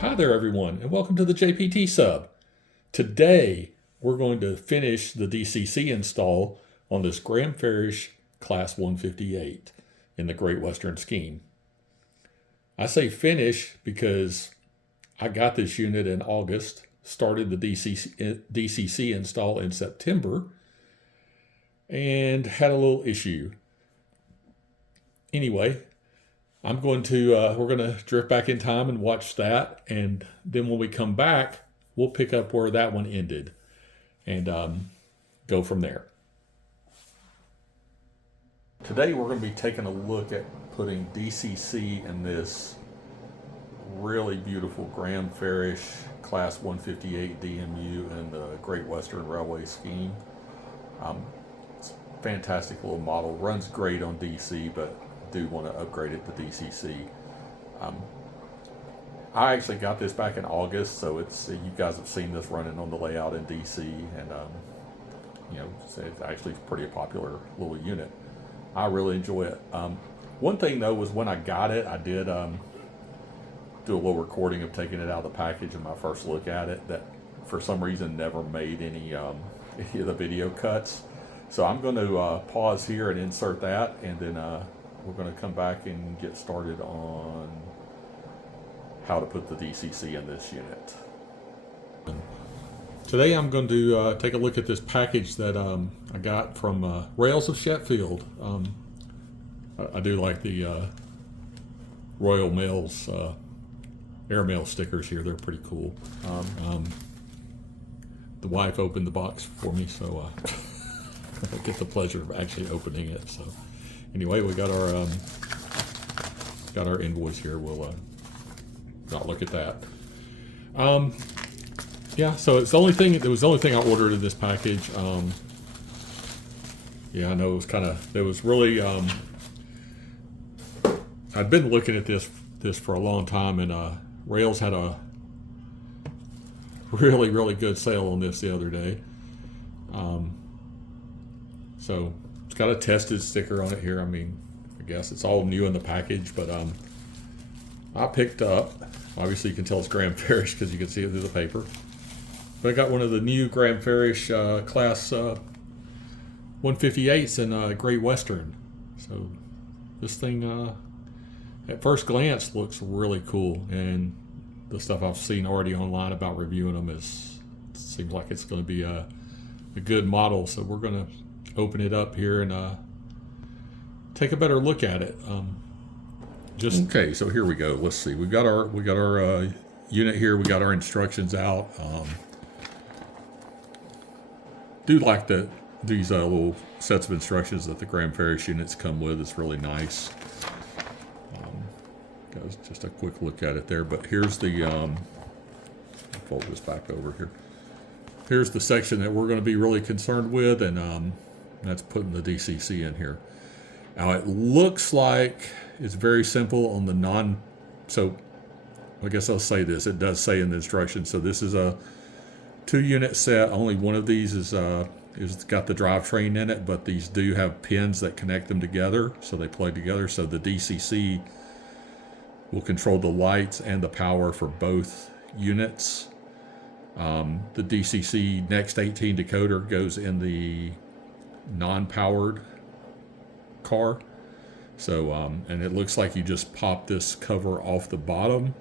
Hi there everyone, and welcome to the JPT Sub. Today we're going to finish the DCC install on this Graham Farish Class 158 in the Great Western scheme. I say finish because I got this unit in August, started the DCC install in September, and had a little issue. Anyway, we're going to drift back in time and watch that, and then when we come back, we'll pick up where that one ended and go from there. Today we're going to be taking a look at putting DCC in this really beautiful Graham Farish Class 158 DMU in the Great Western Railway scheme. It's a fantastic little model, runs great on DC, but do want to upgrade it to DCC. I actually got this back in August, so you guys have seen this running on the layout in DC, and it's actually pretty popular little unit. I really enjoy it. One thing though was when I got it, I did do a little recording of taking it out of the package and my first look at it that for some reason never made any of the video cuts. So I'm going to pause here and insert that, and then we're going to come back and get started on how to put the DCC in this unit. Today I'm going to take a look at this package that I got from Rails of Sheffield. I do like the Royal Mail's airmail stickers here. They're pretty cool. The wife opened the box for me, so I get the pleasure of actually opening it. So anyway, we got our invoice here. We'll not look at that. Yeah, so it's the only thing. It was the only thing I ordered in this package. Yeah, I know it was really. I'd been looking at this for a long time, and Rails had a really good sale on this the other day. So it's got a tested sticker on it here. I mean, I guess it's all new in the package, but I picked up, obviously you can tell it's Graham Farish because you can see it through the paper, but I got one of the new Graham Farish Class 158s in Great Western. So this thing at first glance looks really cool, and the stuff I've seen already online about reviewing them seems like it's going to be a good model. So we're going to open it up here and take a better look at it. Okay, so here we go. Let's see. We got our unit here. We got our instructions out. Do like these little sets of instructions that the Graham Farish units come with. It's really nice. Guys, just a quick look at it there. But here's the I'll fold this back over here. Here's the section that we're going to be really concerned with, and that's putting the DCC in here. Now it looks like it's very simple on the so I guess I'll say this. It does say in the instructions. So this is a 2-unit set. Only one of these is got the drivetrain in it, but these do have pins that connect them together, so they plug together. So the DCC will control the lights and the power for both units. The DCC Next 18 decoder goes in the non-powered car. So, and it looks like you just pop this cover off the bottom.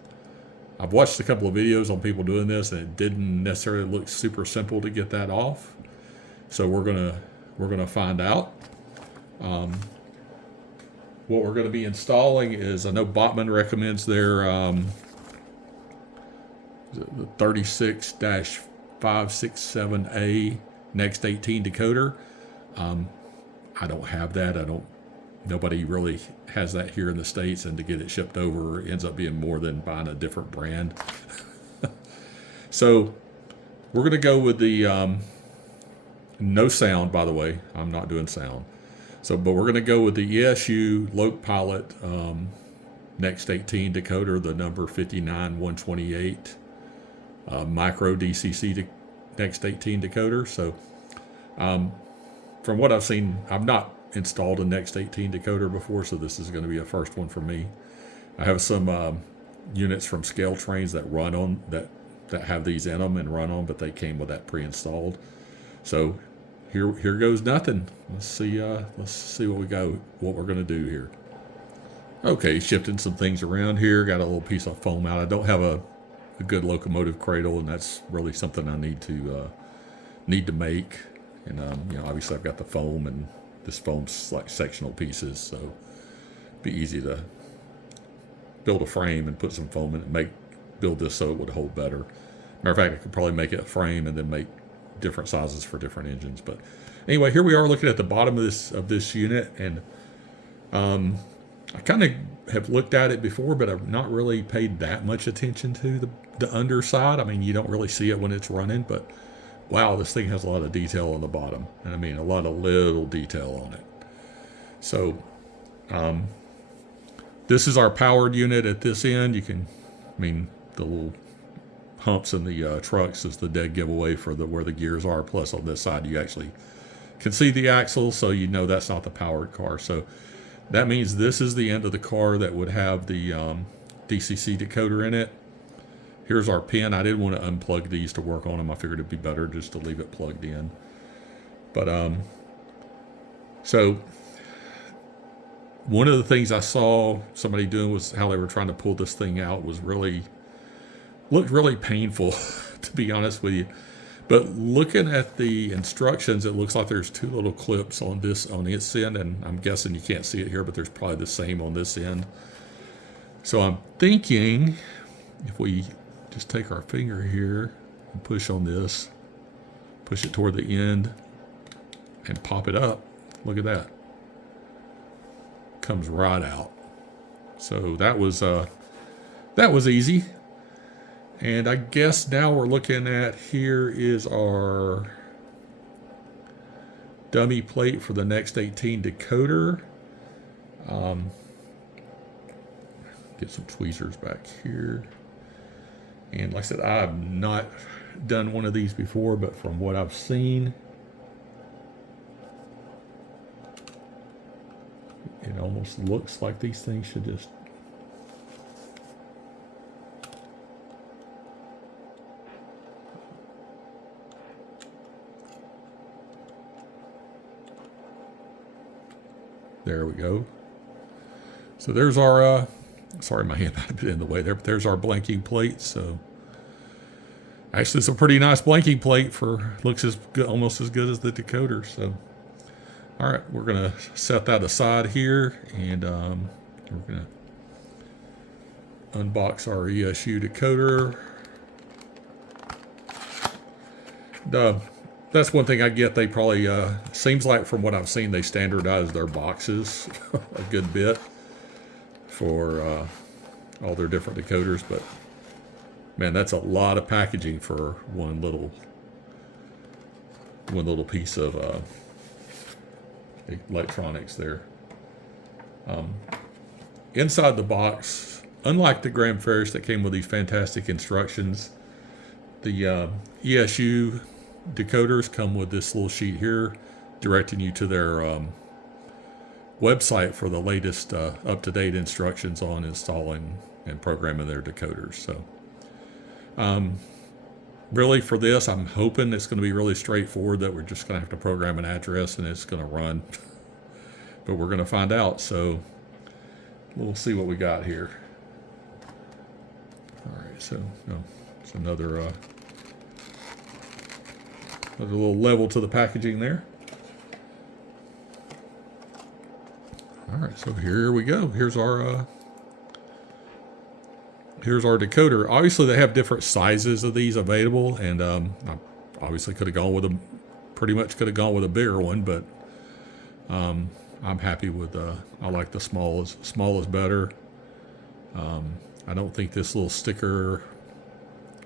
I've watched a couple of videos on people doing this, and it didn't necessarily look super simple to get that off. So we're gonna find out. What we're going to be installing is, I know Botman recommends their the 36-567A Next 18 decoder. I don't have that. Nobody really has that here in the States, and to get it shipped over ends up being more than buying a different brand. So we're going to go with the no sound, by the way. I'm not doing sound. So, but we're going to go with the ESU Loc Pilot Next 18 decoder, the number 59128 micro DCC Next 18 decoder. So, from what I've seen, I've not installed a Next 18 decoder before, so this is going to be a first one for me. I have some units from Scale trains that run on that have these in them and run on, but they came with that pre-installed. So here goes nothing. Let's see what we're gonna do here. Okay, shifting some things around here. Got a little piece of foam out. I don't have a good locomotive cradle, and that's really something I need to make. And you know, obviously I've got the foam, and this foam's like sectional pieces, so it'd be easy to build a frame and put some foam in it, build this so it would hold better. Matter of fact, I could probably make it a frame and then make different sizes for different engines. But anyway, here we are looking at the bottom of this unit, and I kind of have looked at it before, but I've not really paid that much attention to the underside. I mean, you don't really see it when it's running, but wow, this thing has a lot of detail on the bottom, and I mean a lot of little detail on it. So this is our powered unit at this end. The little humps in the trucks is the dead giveaway for where the gears are. Plus on this side, you actually can see the axle, so you know that's not the powered car. So that means this is the end of the car that would have the DCC decoder in it. Here's our pin. I didn't want to unplug these to work on them. I figured it'd be better just to leave it plugged in. But so one of the things I saw somebody doing was how they were trying to pull this thing out looked really painful, to be honest with you. But looking at the instructions, it looks like there's two little clips on its end, and I'm guessing you can't see it here, but there's probably the same on this end. So I'm thinking if we just take our finger here and push on this, push it toward the end, and pop it up. Look at that. Comes right out. So that was easy. And I guess now we're looking at here is our dummy plate for the Next 18 decoder. Get some tweezers back here. And like I said, I've not done one of these before, but from what I've seen, it almost looks like these things should just there we go. So there's our sorry, my hand might have been in the way there, but there's our blanking plate. So actually it's a pretty nice blanking plate looks as good, almost as good as the decoder. So all right, we're gonna set that aside here, and we're gonna unbox our ESU decoder. That's one thing I get. They probably seems like from what I've seen, they standardized their boxes a good bit for all their different decoders. But man, that's a lot of packaging for one little piece of electronics there. Inside the box, unlike the Graham Ferris that came with these fantastic instructions, the ESU decoders come with this little sheet here directing you to their website for the latest up-to-date instructions on installing and programming their decoders. So really for this, I'm hoping it's going to be really straightforward, that we're just going to have to program an address and it's going to run. But we're going to find out. So we'll see what we got here. All right, so it's another little level to the packaging there. All right, so here we go. Here's our decoder. Obviously, they have different sizes of these available, and I obviously could have gone with a bigger one, but I'm happy with. I like the small. Small is better. I don't think this little sticker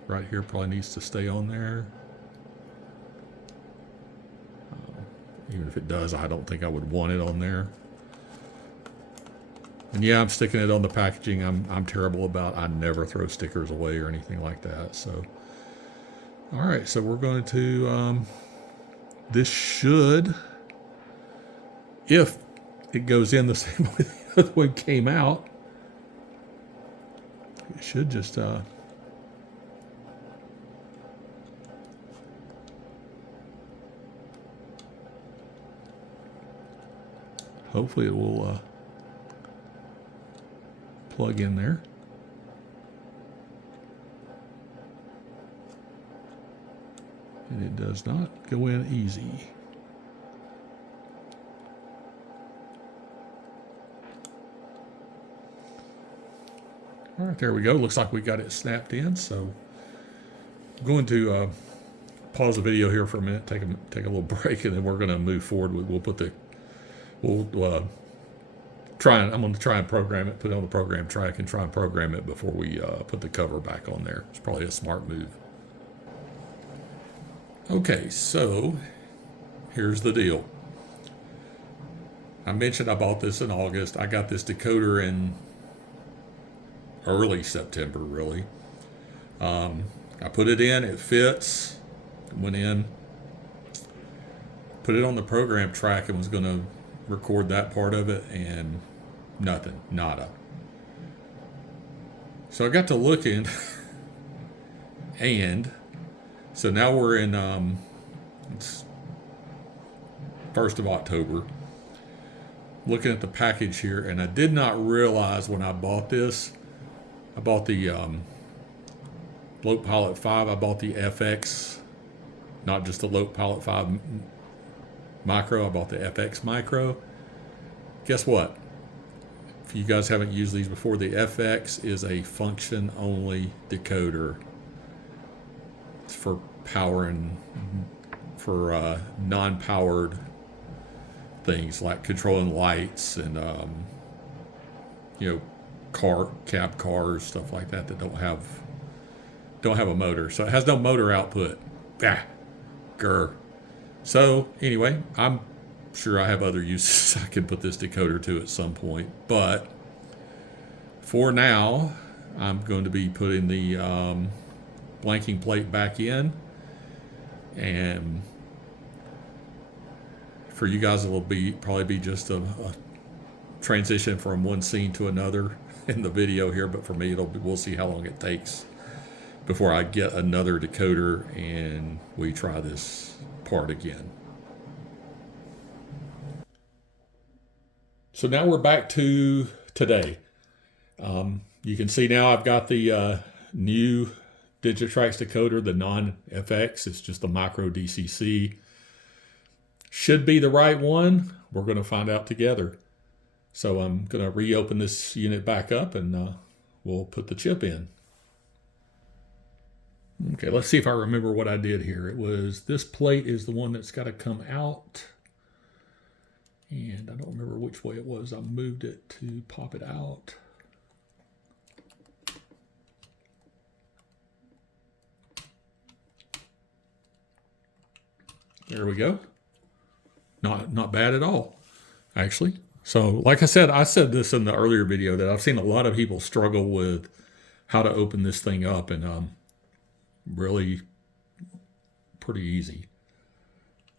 right here probably needs to stay on there. Even if it does, I don't think I would want it on there. And yeah, I'm sticking it on the packaging. I'm terrible about, I never throw stickers away or anything like that. So, all right, so we're going to, this should, if it goes in the same way the other one came out, It should just hopefully it will plug in there. And it does not go in easy. All right, there we go. Looks like we got it snapped in. So I'm going to pause the video here for a minute, take a little break, and then we're going to move forward. We'll try and I'm going to try and program it, put it on the program track, and try and program it before we put the cover back on there. It's probably a smart move. Okay, so here's the deal. I mentioned I bought this in August. I got this decoder in early September, really. I put it in, it fits, went in, put it on the program track and was going to record that part of it, and nothing, nada. So I got to looking, and so now we're in it's 1st of October. Looking at the package here, and I did not realize when I bought this, I bought the Lope Pilot 5, I bought the FX, not just the Lope Pilot 5 Micro, I bought the FX Micro. Guess what? If you guys haven't used these before, the FX is a function-only decoder. It's for power and for non-powered things like controlling lights and cab cars, stuff like that don't have a motor. So it has no motor output. Grr. So anyway, I'm sure I have other uses I can put this decoder to at some point, but for now I'm going to be putting the blanking plate back in, and for you guys it will probably be just a transition from one scene to another in the video here, but for me we'll see how long it takes before I get another decoder and we try this part again. So now we're back to today. You can see now I've got the new Digitrax decoder, the non-FX. It's just the micro DCC. Should be the right one. We're going to find out together. So I'm going to reopen this unit back up and we'll put the chip in. Okay, let's see if I remember what I did here. It was this plate is the one that's got to come out. And I don't remember which way it was. I moved it to pop it out. There we go. Not bad at all, actually. So like I said this in the earlier video that I've seen a lot of people struggle with how to open this thing up, and really pretty easy.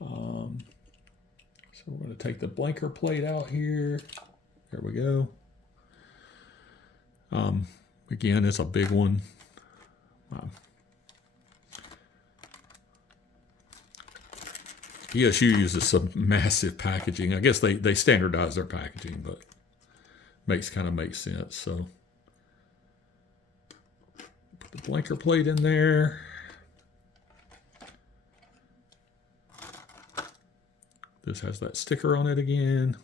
So we're going to take the blanker plate out here. There we go. Again, it's a big one. ESU uses some massive packaging. I guess they standardize their packaging, but makes sense. So put the blanker plate in there. This has that sticker on it again.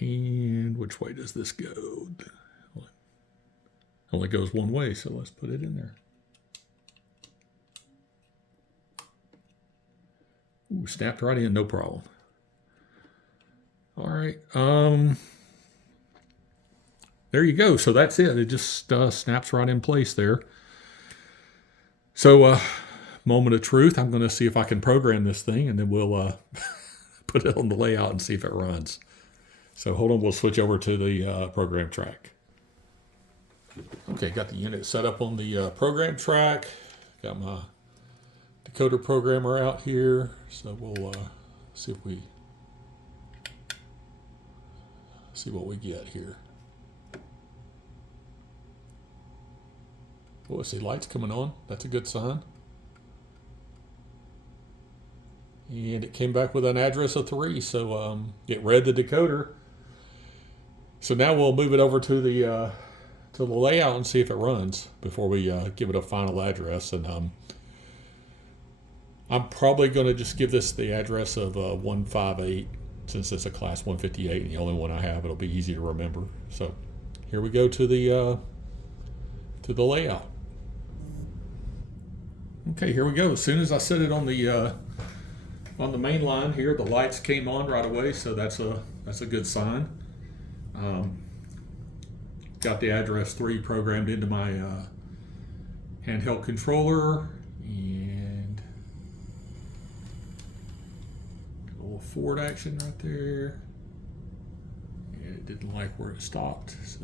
And which way does this go? Well, it only goes one way, so let's put it in there. Ooh, snapped right in, no problem. All right. There you go. So that's it. It just snaps right in place there. So moment of truth. I'm going to see if I can program this thing, and then we'll put it on the layout and see if it runs. So hold on, we'll switch over to the program track. Okay, got the unit set up on the program track. Got my decoder programmer out here, so we'll see what we get here. Oh, I see lights coming on. That's a good sign. And it came back with an address of 3, so it read the decoder. So now we'll move it over to the layout and see if it runs before we give it a final address. And I'm probably going to just give this the address of 158, since it's a class 158 and the only one I have. It'll be easy to remember. So here we go to the layout. Okay, here we go. As soon as I set it on the main line here, the lights came on right away, so that's a good sign. Got the address 3 programmed into my handheld controller, and a little forward action right there. And it didn't like where it stopped, so.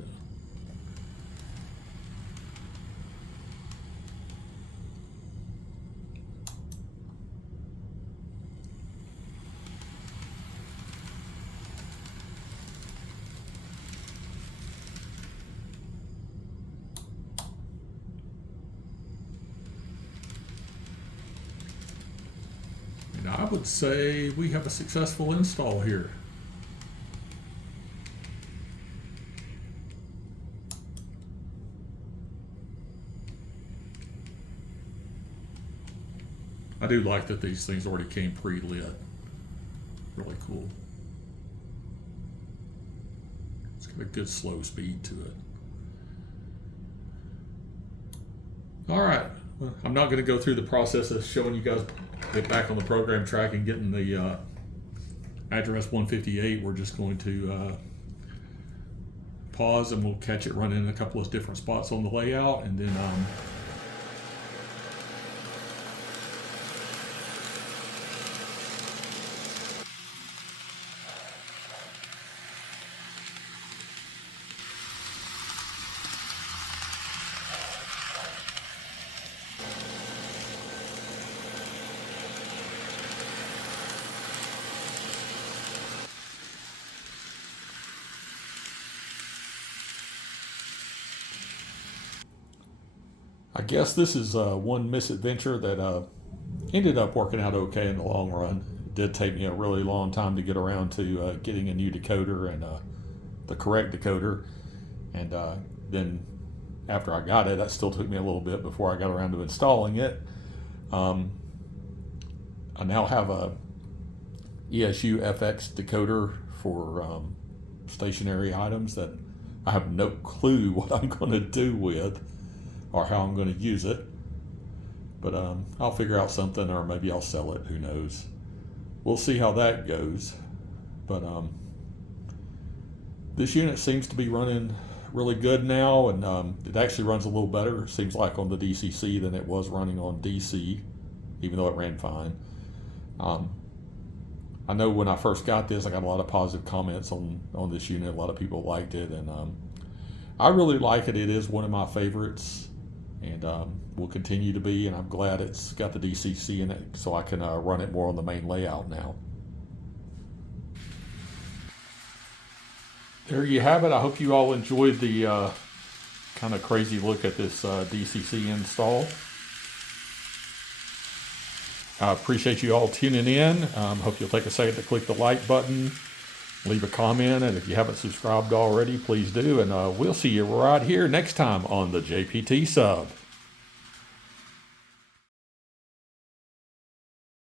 I would say we have a successful install here. I do like that these things already came pre-lit. Really cool. It's got a good slow speed to it. All right. Well, I'm not going to go through the process of showing you guys get back on the program track and getting the address 158. We're just going to pause, and we'll catch it running in a couple of different spots on the layout, and then I guess this is one misadventure that ended up working out okay in the long run. It did take me a really long time to get around to getting a new decoder and the correct decoder. And then after I got it, that still took me a little bit before I got around to installing it. I now have a ESU FX decoder for stationary items that I have no clue what I'm going to do with or how I'm going to use it, but I'll figure out something, or maybe I'll sell it, who knows. We'll see how that goes. But this unit seems to be running really good now, and it actually runs a little better, it seems like, on the DCC than it was running on DC, even though it ran fine. I know when I first got this, I got a lot of positive comments on this unit. A lot of people liked it, and I really like it. It is one of my favorites, and will continue to be, and I'm glad it's got the DCC in it so I can run it more on the main layout now. There you have it. I hope you all enjoyed the kind of crazy look at this DCC install. I appreciate you all tuning in. Hope you'll take a second to click the like button, leave a comment, and if you haven't subscribed already, please do. And we'll see you right here next time on the JPT Sub.